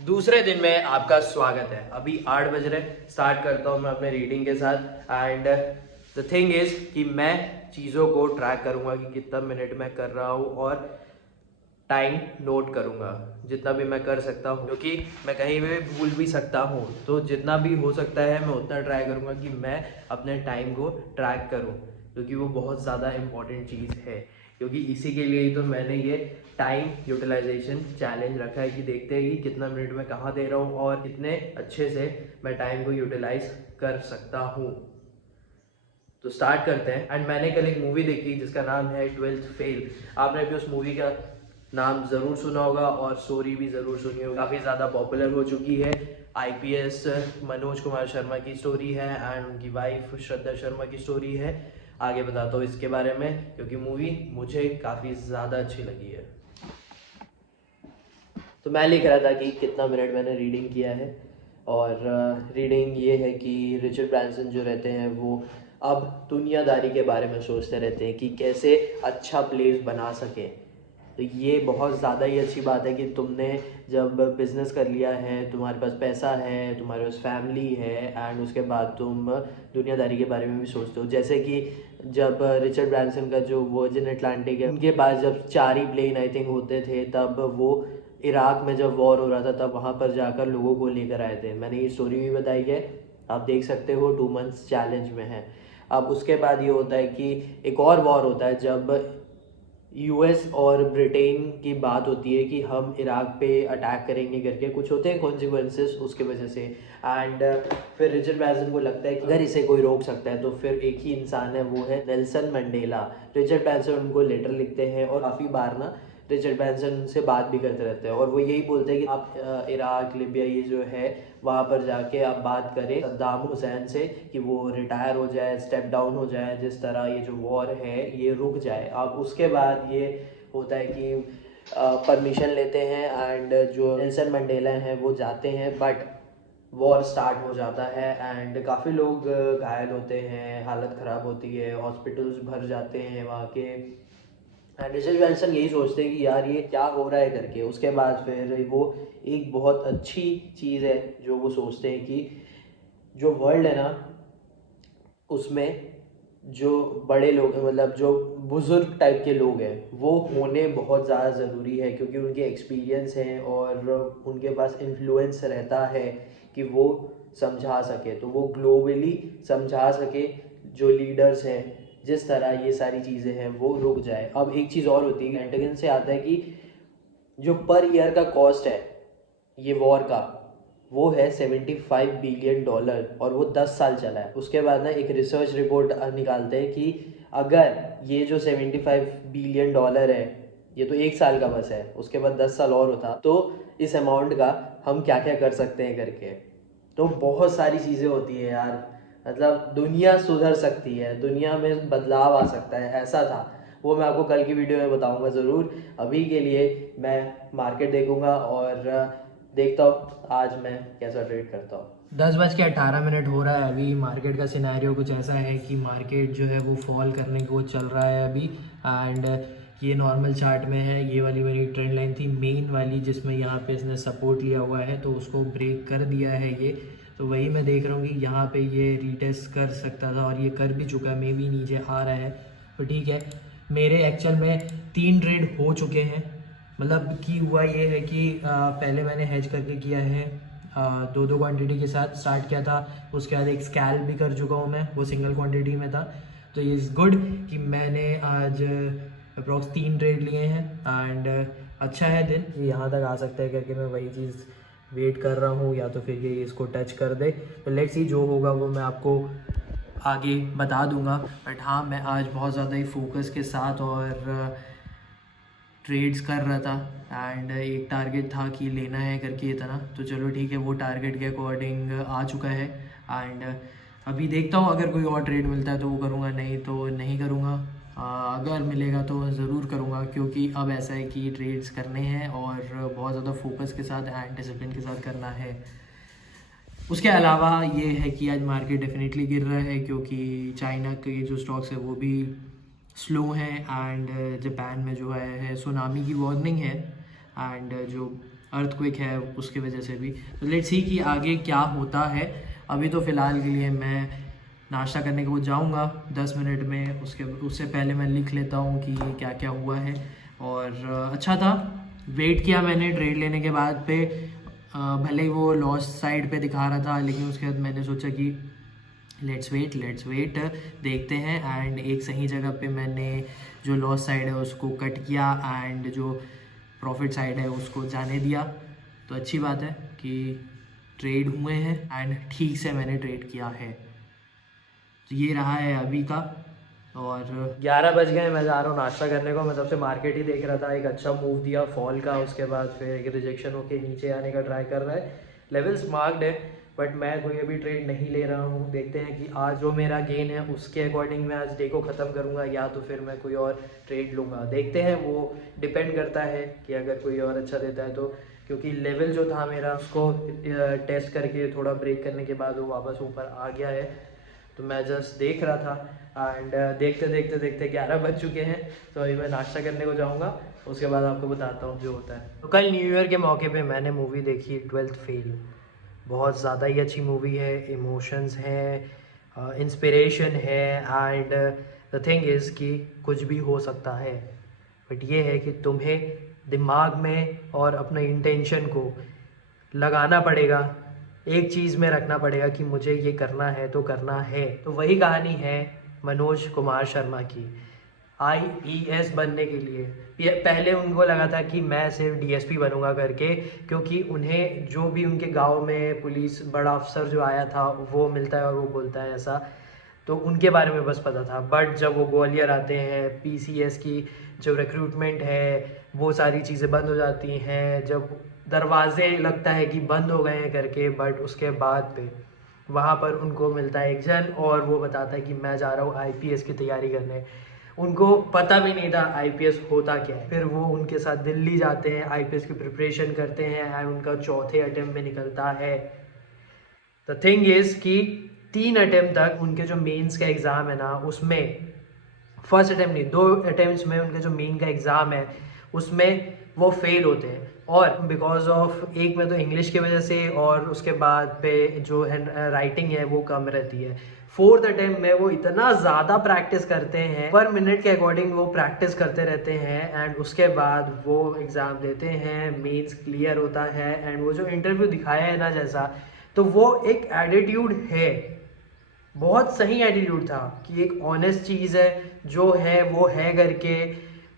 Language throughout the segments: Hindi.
दूसरे दिन में आपका स्वागत है। अभी 8 बज रहे, स्टार्ट करता हूँ मैं अपने रीडिंग के साथ। एंड द थिंग इज़ कि मैं चीज़ों को ट्रैक करूँगा कि कितना मिनट मैं कर रहा हूँ और टाइम नोट करूँगा जितना भी मैं कर सकता हूँ, क्योंकि मैं कहीं भी भूल भी सकता हूँ। तो जितना भी हो सकता है मैं उतना ट्राई करूँगा कि मैं अपने टाइम को ट्रैक करूँ, क्योंकि वो बहुत ज़्यादा इम्पॉर्टेंट चीज़ है। क्योंकि इसी के लिए ही तो मैंने ये टाइम यूटिलाइजेशन चैलेंज रखा है कि देखते हैं कि कितना मिनट मैं कहाँ दे रहा हूँ और कितने अच्छे से मैं टाइम को यूटिलाइज कर सकता हूँ। तो स्टार्ट करते हैं। एंड मैंने कल एक मूवी देखी जिसका नाम है 12th फेल। आपने भी उस मूवी का नाम ज़रूर सुना होगा और स्टोरी भी ज़रूर सुनी होगी। काफ़ी ज़्यादा पॉपुलर हो चुकी है। आईपीएस मनोज कुमार शर्मा की स्टोरी है एंड उनकी वाइफ श्रद्धा शर्मा की स्टोरी है। आगे बताता हूँ इसके बारे में, क्योंकि मूवी मुझे काफ़ी ज़्यादा अच्छी लगी है। तो मैं लिख रहा था कि कितना मिनट मैंने रीडिंग किया है। और रीडिंग ये है कि रिचर्ड ब्रांसन जो रहते हैं वो अब दुनियादारी के बारे में सोचते रहते हैं कि कैसे अच्छा प्लेस बना सकें। तो ये बहुत ज़्यादा ही अच्छी बात है कि तुमने जब बिज़नेस कर लिया है, तुम्हारे पास पैसा है, तुम्हारे पास फैमिली है, एंड उसके बाद तुम दुनियादारी के बारे में भी सोचते हो। जैसे कि जब रिचर्ड ब्रांसन का जो वर्जिन अटलांटिक है, उनके पास जब 4 ही प्लेन आई थिंक होते थे, तब वो इराक में जब वॉर हो रहा था तब वहाँ पर जाकर लोगों को लेकर आए थे। मैंने ये स्टोरी भी बताई है, आप देख सकते हो। 2 मंथ्स चैलेंज में है। अब उसके बाद ये होता है कि एक और वॉर होता है जब यूएस और ब्रिटेन की बात होती है कि हम इराक पे अटैक करेंगे करके, कुछ होते हैं कॉन्सिक्वेंसेस उसके वजह से। एंड फिर रिचर्ड ब्रांसन को लगता है कि अगर इसे कोई रोक सकता है तो फिर एक ही इंसान है, वो है नेल्सन मंडेला। रिचर्ड ब्रांसन उनको लेटर लिखते हैं और काफ़ी बार ना रिचर्ड ब्रांसन से बात भी करते रहते हैं और वो यही बोलते हैं कि आप इराक लिबिया ये जो है वहाँ पर जाके आप बात करें सद्दाम हुसैन से कि वो रिटायर हो जाए, स्टेप डाउन हो जाए, जिस तरह ये जो वॉर है ये रुक जाए। अब उसके बाद ये होता है कि परमिशन लेते हैं एंड जो नेल्सन मंडेला हैं वो जाते हैं, बट वॉर स्टार्ट हो जाता है एंड काफ़ी लोग घायल होते हैं, हालत ख़राब होती है, हॉस्पिटल्स भर जाते हैं वहाँ के। रिचर्ड ब्रांसन यही सोचते हैं कि यार ये क्या हो रहा है करके। उसके बाद फिर वो एक बहुत अच्छी चीज़ है जो वो सोचते हैं कि जो वर्ल्ड है ना उसमें जो बड़े लोग हैं, मतलब जो बुज़ुर्ग टाइप के लोग हैं, वो होने बहुत ज़्यादा ज़रूरी है, क्योंकि उनके एक्सपीरियंस हैं और उनके पास इन्फ्लुएंस रहता है कि वो समझा सके, तो वो ग्लोबली समझा सके जो लीडर्स हैं, जिस तरह ये सारी चीज़ें हैं वो रुक जाए। अब एक चीज़ और होती है, पेंटागन से आता है कि जो पर ईयर का कॉस्ट है ये वॉर का, वो है $75 बिलियन और वो 10 साल चला है। उसके बाद ना एक रिसर्च रिपोर्ट निकालते हैं कि अगर ये जो $75 बिलियन है ये तो 1 साल का बस है, उसके बाद 10 साल और होता तो इस अमाउंट का हम क्या क्या कर सकते हैं करके। तो बहुत सारी चीज़ें होती है यार, मतलब दुनिया सुधर सकती है, दुनिया में बदलाव आ सकता है, ऐसा था। वो मैं आपको कल की वीडियो में बताऊंगा ज़रूर। अभी के लिए मैं मार्केट देखूंगा और देखता हूँ आज मैं कैसा ट्रेड करता हूँ। 10:18 हो रहा है अभी। मार्केट का सिनेरियो कुछ ऐसा है कि मार्केट जो है वो फॉल करने को चल रहा है अभी। एंड ये नॉर्मल चार्ट में है, ये वाली मेरी ट्रेंड लाइन थी मेन वाली, जिसमें यहाँ पे इसने सपोर्ट लिया हुआ है, तो उसको ब्रेक कर दिया है ये। तो वही मैं देख रहा हूँ कि यहाँ पे ये रीटेस्ट कर सकता था और ये कर भी चुका है, मे भी नीचे आ रहा है। तो ठीक है, मेरे एक्चुअल में 3 ट्रेड हो चुके हैं। मतलब कि हुआ ये है कि पहले मैंने हेज करके किया है, 2 क्वांटिटी के साथ स्टार्ट किया था। उसके बाद एक स्कैल्प भी कर चुका हूँ मैं, वो सिंगल क्वांटिटी में था। तो ये इज़ गुड कि मैंने आज अप्रॉक्स 3 ट्रेड लिए हैं एंड अच्छा है दिन यहाँ तक आ सकता है करके मैं वही चीज़ वेट कर रहा हूँ, या तो फिर ये इसको टच कर दे। तो लेट्स सी, जो होगा वो मैं आपको आगे बता दूंगा। बट हाँ, मैं आज बहुत ज़्यादा ही फोकस के साथ और ट्रेड्स कर रहा था एंड एक टारगेट था कि लेना है करके इतना। तो चलो ठीक है, वो टारगेट के अकॉर्डिंग आ चुका है। एंड अभी देखता हूँ, अगर कोई और ट्रेड मिलता है तो वो करूँगा, नहीं तो नहीं करूँगा। अगर मिलेगा तो ज़रूर करूँगा, क्योंकि अब ऐसा है कि ट्रेड्स करने हैं और बहुत ज़्यादा फोकस के साथ एंड डिसिप्लिन के साथ करना है। उसके अलावा ये है कि आज मार्केट डेफिनेटली गिर रहा है, क्योंकि चाइना के जो स्टॉक्स है वो भी स्लो हैं एंड जापान में जो है सुनामी की वार्निंग है। एंड जो अर्थक्वेक है उसकी वजह से भी। तो लेट्स सी कि आगे क्या होता है। अभी तो फ़िलहाल के लिए मैं नाश्ता करने को जाऊंगा 10 मिनट में, उससे पहले मैं लिख लेता हूँ कि क्या क्या हुआ है। और अच्छा था, वेट किया मैंने ट्रेड लेने के बाद पे, भले ही वो लॉस साइड पे दिखा रहा था, लेकिन उसके बाद मैंने सोचा कि लेट्स वेट देखते हैं। एंड एक सही जगह पे मैंने जो लॉस साइड है उसको कट किया एंड जो प्रॉफिट साइड है उसको जाने दिया। तो अच्छी बात है कि ट्रेड हुए हैं एंड ठीक से मैंने ट्रेड किया है। तो ये रहा है अभी का। और 11 बज गए, मैं जा रहा हूँ नाश्ता करने को। मैं तब से मार्केट ही देख रहा था, एक अच्छा मूव दिया फॉल का, उसके बाद फिर एक रिजेक्शन होके नीचे आने का ट्राई कर रहा है। लेवल्स मार्क्ड है बट मैं कोई अभी ट्रेड नहीं ले रहा हूँ। देखते हैं कि आज जो मेरा गेन है उसके अकॉर्डिंग मैं आज डे को ख़त्म करूँगा या तो फिर मैं कोई और ट्रेड लूँगा। देखते हैं, वो डिपेंड करता है कि अगर कोई और अच्छा देता है तो, क्योंकि लेवल जो था मेरा उसको टेस्ट करके थोड़ा ब्रेक करने के बाद वो वापस ऊपर आ गया है। तो मैं जस्ट देख रहा था एंड देखते देखते देखते 11 बज चुके हैं। तो अभी मैं नाश्ता करने को जाऊंगा, उसके बाद आपको बताता हूँ जो होता है। तो कल न्यू ईयर के मौके पे मैंने मूवी देखी 12th फेल। बहुत ज़्यादा ही अच्छी मूवी है, इमोशंस हैं, इंस्पिरेशन है एंड द थिंग इज़ कि कुछ भी हो सकता है, बट ये है कि तुम्हें दिमाग में और अपने इंटेंशन को लगाना पड़ेगा, एक चीज़ में रखना पड़ेगा कि मुझे ये करना है तो करना है। तो वही कहानी है मनोज कुमार शर्मा की। आईपीएस बनने के लिए पहले उनको लगा था कि मैं सिर्फ डीएसपी बनूंगा करके, क्योंकि उन्हें जो भी उनके गांव में पुलिस बड़ा अफसर जो आया था वो मिलता है और वो बोलता है ऐसा, तो उनके बारे में बस पता था। बट जब वो ग्वालियर आते हैं, पीसीएस की जो रिक्रूटमेंट है वो सारी चीज़ें बंद हो जाती हैं, जब दरवाजे लगता है कि बंद हो गए हैं करके, बट उसके बाद पे वहाँ पर उनको मिलता है एक जन और वो बताता है कि मैं जा रहा हूँ आईपीएस की तैयारी करने। उनको पता भी नहीं था आईपीएस होता क्या है। फिर वो उनके साथ दिल्ली जाते हैं, आईपीएस की प्रिपरेशन करते हैं एंड उनका चौथे अटेम्प्ट में निकलता है। द थिंग इज़ कि 3 अटेम्प्ट तक उनके जो मेंस का एग्ज़ाम है ना उसमें, फर्स्ट अटेम्प्ट नहीं 2 अटेम्प्ट्स में उनके जो मेन का एग्ज़ाम है उसमें वो फेल होते हैं। और बिकॉज ऑफ एक में तो इंग्लिश की वजह से और उसके बाद पे जो राइटिंग है वो कम रहती है। 4th अटेम्प्ट में वो इतना ज़्यादा प्रैक्टिस करते हैं, पर मिनट के अकॉर्डिंग वो प्रैक्टिस करते रहते हैं एंड उसके बाद वो एग्ज़ाम देते हैं, मेंस क्लियर होता है एंड वो जो इंटरव्यू दिखाया है ना जैसा, तो वो एक एटीट्यूड है, बहुत सही एटीट्यूड था कि एक ऑनेस्ट चीज़ है, जो है वो है करके,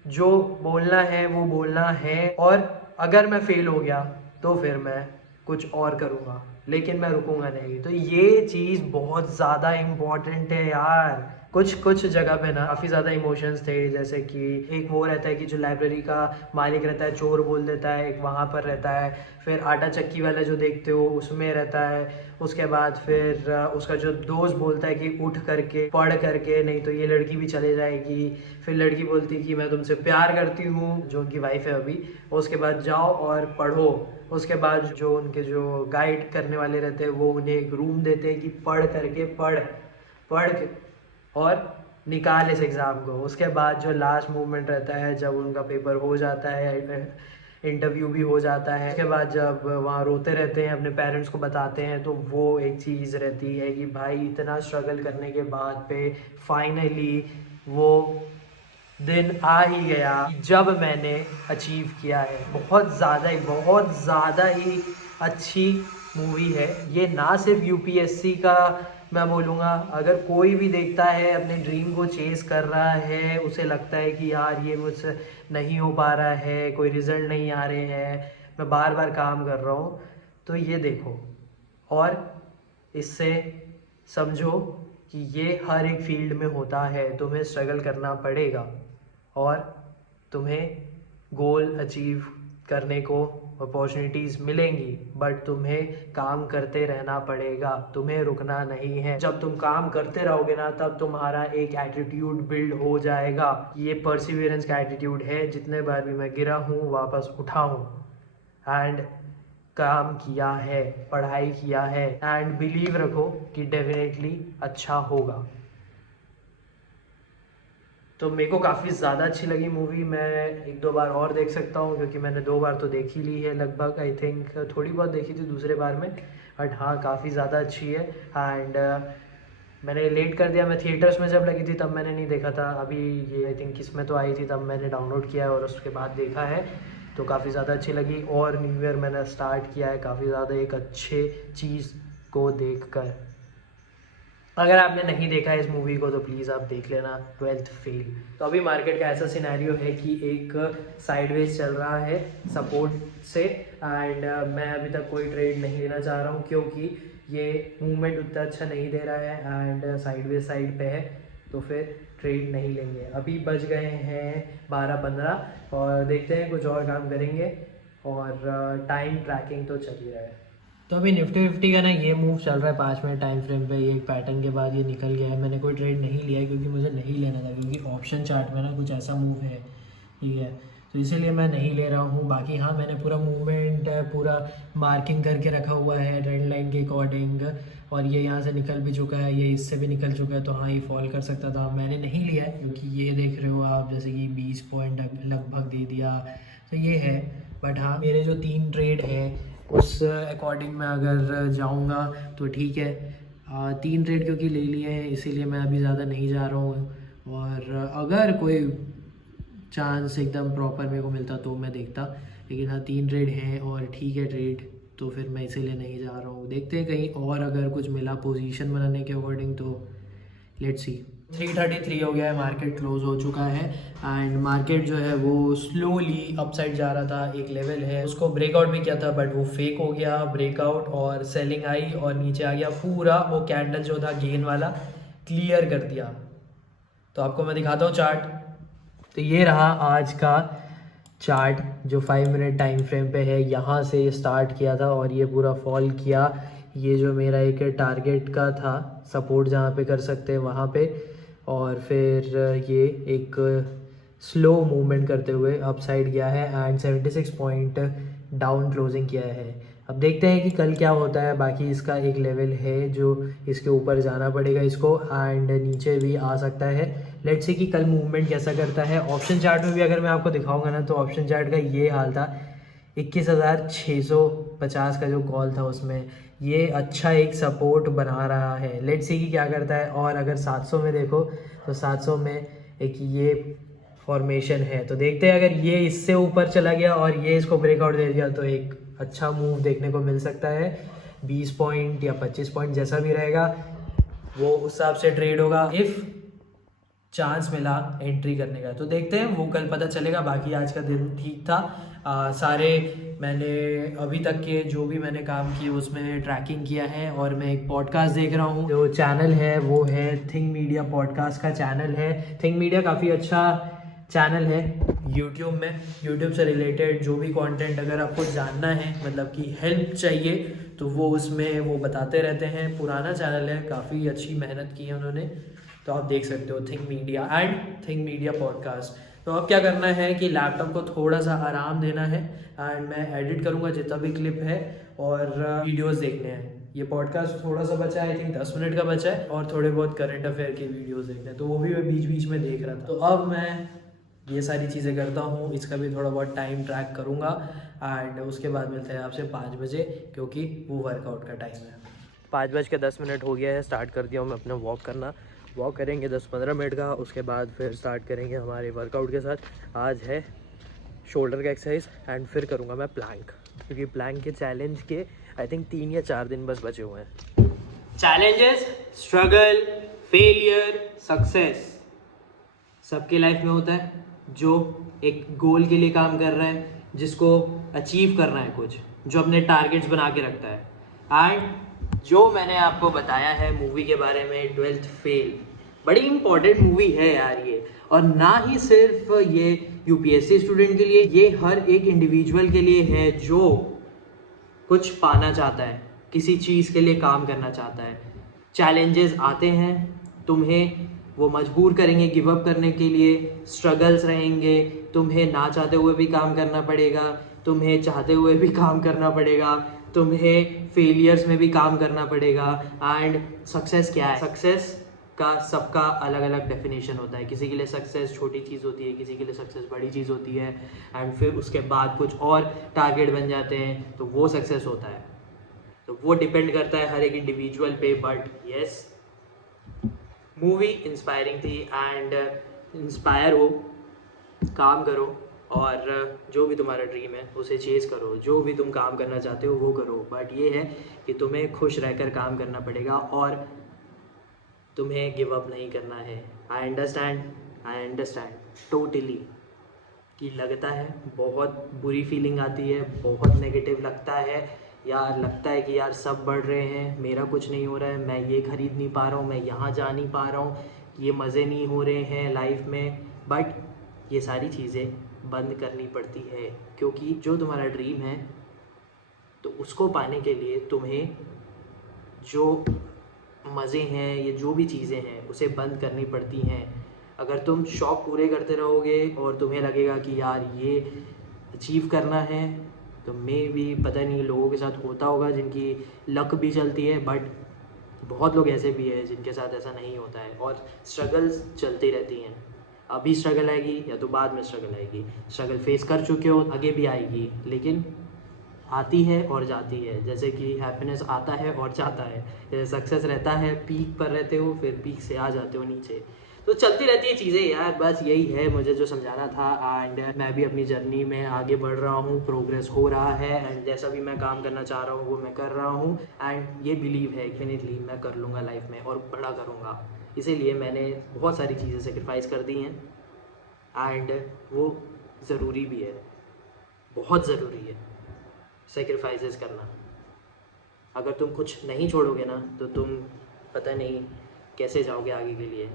जो बोलना है वो बोलना है। और अगर मैं फेल हो गया तो फिर मैं कुछ और करूँगा, लेकिन मैं रुकूंगा नहीं। तो ये चीज़ बहुत ज़्यादा इम्पॉर्टेंट है यार। कुछ जगह पे ना काफ़ी ज़्यादा इमोशंस थे, जैसे कि एक वो रहता है कि जो लाइब्रेरी का मालिक रहता है चोर बोल देता है, एक वहाँ पर रहता है, फिर आटा चक्की वाला जो देखते हो उसमें रहता है, उसके बाद फिर उसका जो दोस्त बोलता है कि उठ करके पढ़ करके नहीं तो ये लड़की भी चले जाएगी, फिर लड़की बोलती है कि मैं तुमसे प्यार करती हूँ, जो उनकी वाइफ है अभी, उसके बाद जाओ और पढ़ो। उसके बाद जो उनके जो गाइड करने वाले रहते हैं वो उन्हें एक रूम देते हैं कि पढ़ करके पढ़ और निकाल इस एग्ज़ाम को। उसके बाद जो लास्ट मोमेंट रहता है जब उनका पेपर हो जाता है, इंटरव्यू भी हो जाता है, उसके बाद जब वहाँ रोते रहते हैं अपने पेरेंट्स को बताते हैं, तो वो एक चीज़ रहती है कि भाई इतना स्ट्रगल करने के बाद पे फाइनली वो दिन आ ही गया जब मैंने अचीव किया है। बहुत ज़्यादा ही अच्छी मूवी है ये। ना सिर्फ यूपीएससी का मैं बोलूँगा, अगर कोई भी देखता है अपने ड्रीम को चेज़ कर रहा है, उसे लगता है कि यार ये मुझसे नहीं हो पा रहा है, कोई रिज़ल्ट नहीं आ रहे हैं, मैं बार बार काम कर रहा हूँ, तो ये देखो और इससे समझो कि ये हर एक फील्ड में होता है। तुम्हें स्ट्रगल करना पड़ेगा और तुम्हें गोल अचीव करने को अपॉर्चुनिटीज़ मिलेंगी, बट तुम्हें काम करते रहना पड़ेगा, तुम्हें रुकना नहीं है। जब तुम काम करते रहोगे ना तब तुम्हारा एक एटीट्यूड बिल्ड हो जाएगा। ये परसिवियरेंस का एटीट्यूड है। जितने बार भी मैं गिरा हूँ वापस उठा हूँ एंड काम किया है, पढ़ाई किया है एंड बिलीव रखो कि डेफिनेटली अच्छा होगा। तो मेरे को काफ़ी ज़्यादा अच्छी लगी मूवी। मैं 1-2 बार और देख सकता हूँ क्योंकि मैंने 2 बार तो देख ही ली है लगभग। आई थिंक थोड़ी बहुत देखी थी दूसरे बार में, बट हाँ काफ़ी ज़्यादा अच्छी है। एंड मैंने लेट कर दिया, मैं थिएटर्स में जब लगी थी तब मैंने नहीं देखा था। अभी ये आई थिंक किस में तो आई थी तब मैंने डाउनलोड किया है और उसके बाद देखा है, तो काफ़ी ज़्यादा अच्छी लगी। और न्यू ईयर मैंने स्टार्ट किया है काफ़ी ज़्यादा एक अच्छे चीज़ को देखकर। अगर आपने नहीं देखा है इस मूवी को तो प्लीज़ आप देख लेना, 12th फेल। तो अभी मार्केट का ऐसा सिनेरियो है कि एक साइडवेज चल रहा है सपोर्ट से, एंड मैं अभी तक कोई ट्रेड नहीं लेना चाह रहा हूँ क्योंकि ये मूवमेंट उतना अच्छा नहीं दे रहा है एंड साइडवेज साइड पे है, तो फिर ट्रेड नहीं लेंगे। अभी बज गए हैं 12-15 और देखते हैं कुछ और काम करेंगे, और टाइम ट्रैकिंग तो चल ही रहा है। तो अभी निफ्टी 50 का ना ये मूव चल रहा है 5 मिनट टाइम फ्रेम पे, ये एक पैटर्न के बाद ये निकल गया है। मैंने कोई ट्रेड नहीं लिया है क्योंकि मुझे नहीं लेना था, क्योंकि ऑप्शन चार्ट में ना कुछ ऐसा मूव है, ठीक है, तो इसीलिए मैं नहीं ले रहा हूँ। बाकी हाँ मैंने पूरा मूवमेंट पूरा मार्किंग करके रखा हुआ है ट्रेंड लाइन के अकॉर्डिंग, और ये यहाँ से निकल भी चुका है, ये इससे भी निकल चुका है, तो हाँ ये फॉल कर सकता था। मैंने नहीं लिया है क्योंकि ये देख रहे हो आप जैसे कि 20 पॉइंट लगभग दे दिया, तो ये है। बट हाँ मेरे जो 3 ट्रेड हैं उस अकॉर्डिंग मैं अगर जाऊंगा तो ठीक है। 3 ट्रेड क्योंकि ले लिए हैं इसीलिए मैं अभी ज़्यादा नहीं जा रहा हूँ, और अगर कोई चांस एकदम प्रॉपर मेरे को मिलता तो मैं देखता, लेकिन हाँ 3 ट्रेड हैं और ठीक है ट्रेड, तो फिर मैं इसीलिए नहीं जा रहा हूँ। देखते हैं कहीं और अगर कुछ मिला पोजीशन बनाने के अकॉर्डिंग तो लेट्स सी। 3:33 हो गया है, मार्केट क्लोज हो चुका है एंड मार्केट जो है वो स्लोली अपसाइड जा रहा था। एक लेवल है उसको ब्रेकआउट भी किया था बट वो फेक हो गया ब्रेकआउट, और सेलिंग आई और नीचे आ गया पूरा वो कैंडल जो था गेन वाला क्लियर कर दिया। तो आपको मैं दिखाता हूँ चार्ट। तो ये रहा आज का चार्ट जो 5 मिनट टाइम फ्रेम पे है, यहाँ से स्टार्ट किया था और ये पूरा फॉल किया। ये जो मेरा एक टारगेट का था सपोर्ट जहाँ पे कर सकते हैं वहाँ पे, और फिर ये एक स्लो मूवमेंट करते हुए अपसाइड गया है एंड 76 पॉइंट डाउन क्लोजिंग किया है। अब देखते हैं कि कल क्या होता है। बाकी इसका एक लेवल है जो इसके ऊपर जाना पड़ेगा इसको, एंड नीचे भी आ सकता है। लेट्स सी कि कल मूवमेंट कैसा करता है। ऑप्शन चार्ट में भी अगर मैं आपको दिखाऊंगा ना तो ऑप्शन चार्ट का ये हाल था, 21,650 का जो कॉल था उसमें ये अच्छा एक सपोर्ट बना रहा है। लेट्स सी कि क्या करता है। और अगर 700 में देखो तो 700 में एक ये फॉर्मेशन है, तो देखते हैं अगर ये इससे ऊपर चला गया और ये इसको ब्रेकआउट दे दिया तो एक अच्छा मूव देखने को मिल सकता है। 20 पॉइंट या 25 पॉइंट जैसा भी रहेगा वो उस हिसाब से ट्रेड होगा इफ़ चांस मिला एंट्री करने का, तो देखते हैं वो कल पता चलेगा। बाकी आज का दिन ठीक था। सारे मैंने अभी तक के जो भी मैंने काम किए उसमें ट्रैकिंग किया है, और मैं एक पॉडकास्ट देख रहा हूँ। जो चैनल है वो है थिंक मीडिया, पॉडकास्ट का चैनल है। थिंक मीडिया काफ़ी अच्छा चैनल है यूट्यूब में। यूट्यूब से रिलेटेड जो भी कंटेंट अगर आपको जानना है, मतलब कि हेल्प चाहिए, तो वो उसमें वो बताते रहते हैं। पुराना चैनल है, काफ़ी अच्छी मेहनत की है उन्होंने, तो आप देख सकते हो think media and think media podcast. तो अब क्या करना है कि लैपटॉप को थोड़ा सा आराम देना है एंड मैं एडिट करूँगा जितना भी क्लिप है, और वीडियोस देखने हैं। ये पॉडकास्ट थोड़ा सा बचा है, आई थिंक 10 मिनट का बचा है, और थोड़े बहुत करंट अफेयर के वीडियोस देखने हैं, तो वो भी मैं बीच बीच में देख रहा था। तो अब मैं ये सारी चीज़ें करता हूँ, इसका भी थोड़ा बहुत टाइम ट्रैक करूँगा एंड उसके बाद मिलते हैं आपसे 5 बजे, क्योंकि वो वर्कआउट का टाइम है। 5:10 हो गया है, स्टार्ट कर दिया हूँ मैं अपना वॉक करना। वॉक करेंगे 10-15 मिनट का, उसके बाद फिर स्टार्ट करेंगे हमारे वर्कआउट के साथ। आज है शोल्डर का एक्सरसाइज एंड फिर करूँगा मैं प्लैंक, क्योंकि प्लैंक के चैलेंज के आई थिंक 3 या 4 दिन बस बचे हुए हैं। चैलेंजेस, स्ट्रगल, फेलियर, सक्सेस सबके लाइफ में होता है। जो एक गोल के लिए काम कर रहा है, जिसको अचीव करना है कुछ, जो अपने टारगेट्स बना के रखता है। एंड जो मैंने आपको बताया है मूवी के बारे में 12th फेल, बड़ी इंपॉर्टेंट मूवी है यार ये। और ना ही सिर्फ ये यूपीएससी स्टूडेंट के लिए, ये हर एक इंडिविजुअल के लिए है जो कुछ पाना चाहता है, किसी चीज़ के लिए काम करना चाहता है। चैलेंजेस आते हैं, तुम्हें वो मजबूर करेंगे गिव अप करने के लिए। स्ट्रगल्स रहेंगे, तुम्हें ना चाहते हुए भी काम करना पड़ेगा, तुम्हें चाहते हुए भी काम करना पड़ेगा, तुम्हें फेलियर्स में भी काम करना पड़ेगा। एंड सक्सेस क्या है? सक्सेस का सबका अलग अलग डेफिनेशन होता है। किसी के लिए सक्सेस छोटी चीज़ होती है, किसी के लिए सक्सेस बड़ी चीज़ होती है, एंड फिर उसके बाद कुछ और टारगेट बन जाते हैं तो वो सक्सेस होता है। तो वो डिपेंड करता है हर एक इंडिविजुअल पे। बट येस, मूवी इंस्पायरिंग थी एंड इंस्पायर हो, काम करो और जो भी तुम्हारा ड्रीम है उसे चेज़ करो, जो भी तुम काम करना चाहते हो वो करो। बट ये है कि तुम्हें खुश रहकर काम करना पड़ेगा और तुम्हें गिव अप नहीं करना है। आई अंडरस्टैंड टोटली कि लगता है, बहुत बुरी फीलिंग आती है, बहुत नेगेटिव लगता है यार, लगता है कि यार सब बढ़ रहे हैं, मेरा कुछ नहीं हो रहा है, मैं ये ख़रीद नहीं पा रहा हूँ, मैं यहाँ जा नहीं पा रहा हूँ, ये मज़े नहीं हो रहे हैं लाइफ में। बट ये सारी चीज़ें बंद करनी पड़ती है, क्योंकि जो तुम्हारा ड्रीम है तो उसको पाने के लिए तुम्हें जो मज़े हैं, ये जो भी चीज़ें हैं उसे बंद करनी पड़ती हैं। अगर तुम शौक़ पूरे करते रहोगे और तुम्हें लगेगा कि यार ये अचीव करना है, तो मे भी पता नहीं लोगों के साथ होता होगा जिनकी लक भी चलती है, बट बहुत लोग ऐसे भी हैं जिनके साथ ऐसा नहीं होता है और स्ट्रगल्स चलती रहती हैं। अभी स्ट्रगल आएगी या तो बाद में स्ट्रगल आएगी, स्ट्रगल फेस कर चुके हो आगे भी आएगी, लेकिन आती है और जाती है। जैसे कि हैप्पीनेस आता है और जाता है, जैसे सक्सेस रहता है, पीक पर रहते हो, फिर पीक से आ जाते हो नीचे। तो चलती रहती है चीज़ें यार, बस यही है मुझे जो समझाना था। एंड मैं भी अपनी जर्नी में आगे बढ़ रहा हूँ, प्रोग्रेस हो रहा है, एंड जैसा भी मैं काम करना चाह रहा हूँ वो मैं कर रहा हूँ। एंड ये बिलीव है डेफिनेटली मैं कर लूँगा लाइफ में और बड़ा करूँगा। इसीलिए मैंने बहुत सारी चीज़ें सेक्रीफाइस कर दी हैं एंड वो ज़रूरी भी है, बहुत ज़रूरी है सेक्रीफाइसेस करना। अगर तुम कुछ नहीं छोड़ोगे ना तो तुम पता नहीं कैसे जाओगे आगे के लिए।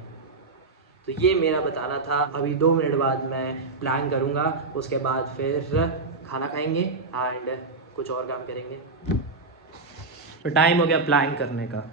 तो ये मेरा बताना था। अभी 2 मिनट बाद मैं प्लान करूँगा, उसके बाद फिर खाना खाएंगे एंड कुछ और काम करेंगे। तो टाइम हो गया प्लान करने का।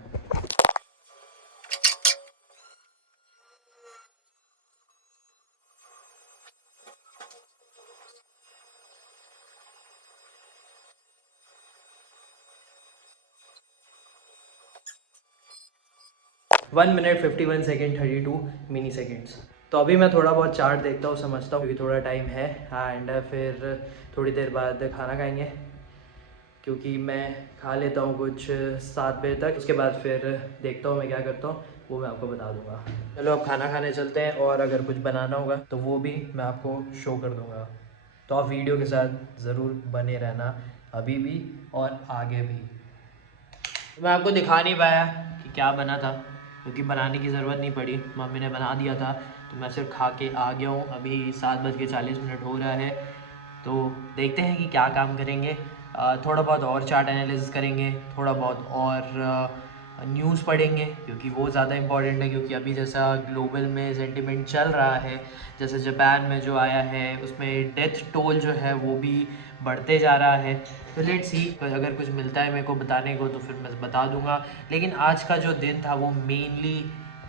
One minute 51 second 32 mini seconds. तो अभी मैं थोड़ा बहुत चार्ट देखता हूँ, समझता हूँ, क्योंकि थोड़ा टाइम है एंड फिर थोड़ी देर बाद खाना खाएंगे, क्योंकि मैं खा लेता हूँ कुछ 7 बजे तक। उसके बाद फिर देखता हूँ मैं क्या करता हूँ, वो मैं आपको बता दूँगा। चलो अब खाना खाने चलते हैं, और अगर कुछ बनाना होगा तो वो भी मैं आपको शो कर दूँगा। तो आप वीडियो के साथ ज़रूर बने रहना, अभी भी और आगे भी। मैं आपको दिखा नहीं पाया कि क्या बना था, क्योंकि बनाने की ज़रूरत नहीं पड़ी, मम्मी ने बना दिया था, तो मैं सिर्फ खा के आ गया हूँ। अभी 7:40 हो रहा है, तो देखते हैं कि क्या काम करेंगे। थोड़ा बहुत और चार्ट एनालिसिस करेंगे, थोड़ा बहुत और न्यूज़ पढ़ेंगे, क्योंकि वो ज़्यादा इम्पॉर्टेंट है। क्योंकि अभी जैसा ग्लोबल में सेंटिमेंट चल रहा है, जैसे जापान में जो आया है उसमें डेथ टोल जो है वो भी बढ़ते जा रहा है। तो लेट्स सी, अगर कुछ मिलता है मेरे को बताने को तो फिर मैं बता दूंगा। लेकिन आज का जो दिन था वो मेनली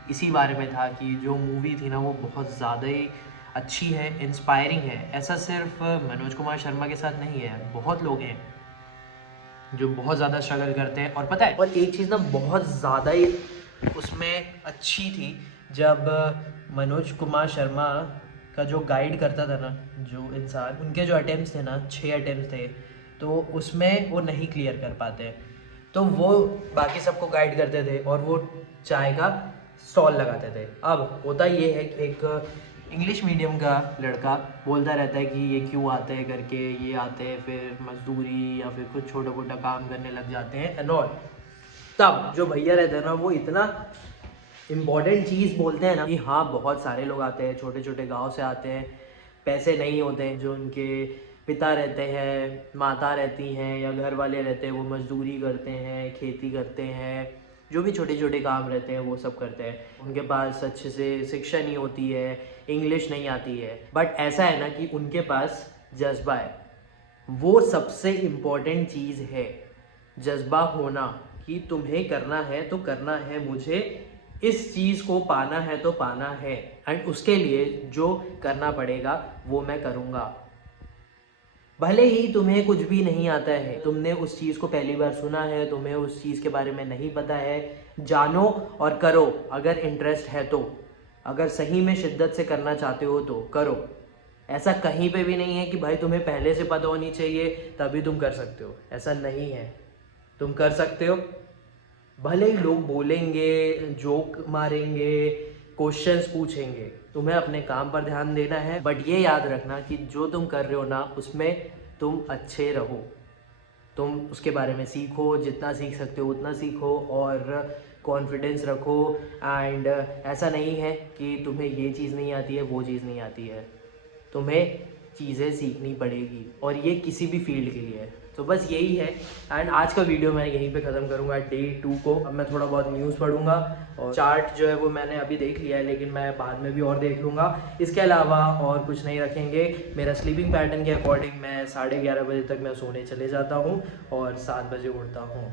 इसी बारे में था कि जो मूवी थी ना वो बहुत ज़्यादा ही अच्छी है, इंस्पायरिंग है। ऐसा सिर्फ मनोज कुमार शर्मा के साथ नहीं है, बहुत लोग हैं जो बहुत ज़्यादा स्ट्रगल करते हैं। और पता है, और एक चीज़ ना बहुत ज़्यादा ही उसमें अच्छी थी, जब मनोज कुमार शर्मा का जो गाइड करता था ना जो इंसान, उनके जो अटेम्प्ट्स थे ना, 6 अटेम्प्ट्स थे, तो उसमें वो नहीं क्लियर कर पाते, तो वो बाकी सबको गाइड करते थे और वो चाय का स्टॉल लगाते थे। अब होता ये है कि एक इंग्लिश मीडियम का लड़का बोलता रहता है कि ये क्यों आते हैं करके, ये आते हैं फिर मजदूरी या फिर कुछ छोटा मोटा काम करने लग जाते हैं एंड ऑल। तब जो भैया रहते हैं ना वो इतना इम्पॉर्टेंट चीज़ बोलते हैं ना कि हाँ बहुत सारे लोग आते हैं, छोटे छोटे गांव से आते हैं, पैसे नहीं होते हैं, जो उनके पिता रहते हैं, माता रहती हैं या घर वाले रहते हैं, वो मजदूरी करते हैं, खेती करते हैं, जो भी छोटे छोटे काम रहते हैं वो सब करते हैं। उनके पास अच्छे से शिक्षा नहीं होती है, इंग्लिश नहीं आती है, बट ऐसा है ना कि उनके पास जज्बा है। वो सबसे इम्पॉर्टेंट चीज़ है, जज्बा होना कि तुम्हें करना है तो करना है, मुझे इस चीज़ को पाना है तो पाना है, एंड उसके लिए जो करना पड़ेगा वो मैं करूँगा। भले ही तुम्हें कुछ भी नहीं आता है, तुमने उस चीज़ को पहली बार सुना है, तुम्हें उस चीज़ के बारे में नहीं पता है, जानो और करो अगर इंटरेस्ट है तो। अगर सही में शिद्दत से करना चाहते हो तो करो। ऐसा कहीं पे भी नहीं है कि भाई तुम्हें पहले से पता होनी चाहिए तभी तुम कर सकते हो, ऐसा नहीं है। तुम कर सकते हो, भले ही लोग बोलेंगे, जोक मारेंगे, क्वेश्चंस पूछेंगे, तुम्हें अपने काम पर ध्यान देना है। बट ये याद रखना कि जो तुम कर रहे हो ना, उसमें तुम अच्छे रहो, तुम उसके बारे में सीखो, जितना सीख सकते हो उतना सीखो और कॉन्फिडेंस रखो। एंड ऐसा नहीं है कि तुम्हें ये चीज़ नहीं आती है, वो चीज़ नहीं आती है, तुम्हें चीज़ें सीखनी पड़ेगी, और ये किसी भी फील्ड के लिए है। तो बस यही है। एंड आज का वीडियो मैं यहीं पे ख़त्म करूँगा, डे 2 को। अब मैं थोड़ा बहुत न्यूज़ पढ़ूंगा और चार्ट जो है वो मैंने अभी देख लिया है, लेकिन मैं बाद में भी और देख लूँगा। इसके अलावा और कुछ नहीं रखेंगे। मेरा स्लीपिंग पैटर्न के अकॉर्डिंग मैं 11:30 बजे तक मैं सोने चले जाता हूँ और 7 बजे उठता हूँ।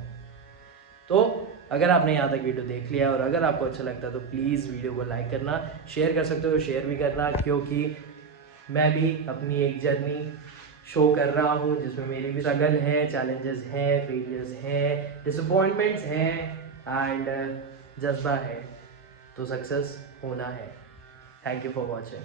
तो अगर आपने यहाँ तक वीडियो देख लिया और अगर आपको अच्छा लगता है तो प्लीज़ वीडियो को लाइक करना, शेयर कर सकते हो, शेयर भी करना, क्योंकि मैं भी अपनी एक जर्नी शो कर रहा हूँ जिसमें मेरी भी स्ट्रगल है, चैलेंजेस हैं, फेलियर्स हैं, डिसअपॉइंटमेंट्स हैं एंड जज्बा है, तो सक्सेस होना है। Thank you for watching.